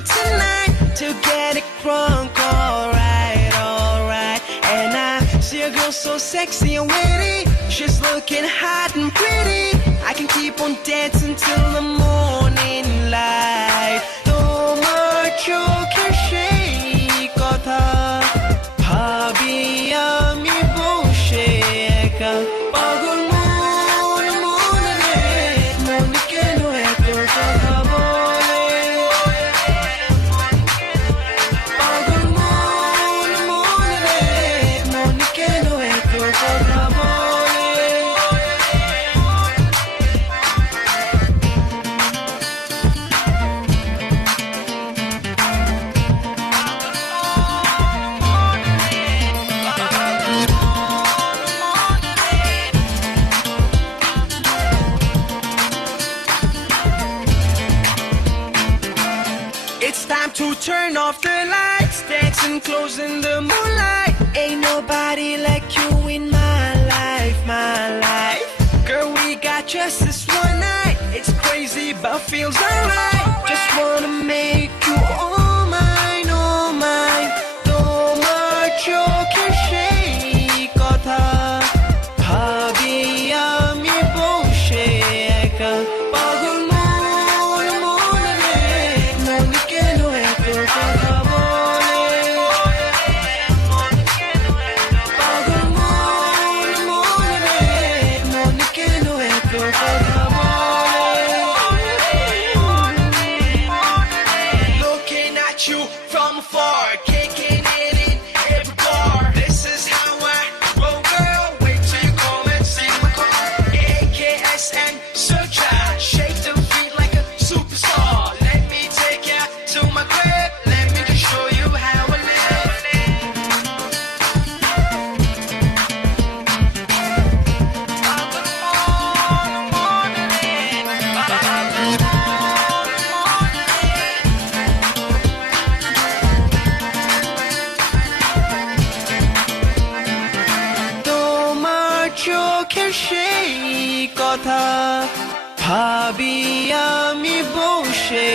tonight to get it crunk. Alright, alright. And I see a girl so sexy and witty. She's looking hot and pretty. I can keep on dancing till the morning light. তোমার চোখের সেই কথা ভাবি আমি বসে একা পাগল মন মন রে মন কেন এত কথা বলে পাগল মন মন রে মন কেন এত কথা বলে It's time to turn off the lights, dancing close in the moonlight. Ain't nobody like you in my life, my life. Girl, we got just this one night. It's crazy, but feels alright. Just wanna make you all mine, all mine. তোমার চোখের সেই কথা ভাবি আমি বসে একা পাগল মন মন রে মন কেন এত কথা বলে পাগল মন মন রে মন কেন এত কথা বলে Looking at you from afar, kicking it in every bar. This is how I roll, girl. Wait till you come and see my car. AKS and Searcha, shake the feet like a superstar. Let me take you to my crib. Let me just show you how I live. তোমার চোখের সেই কথা ভাবি আমি বসে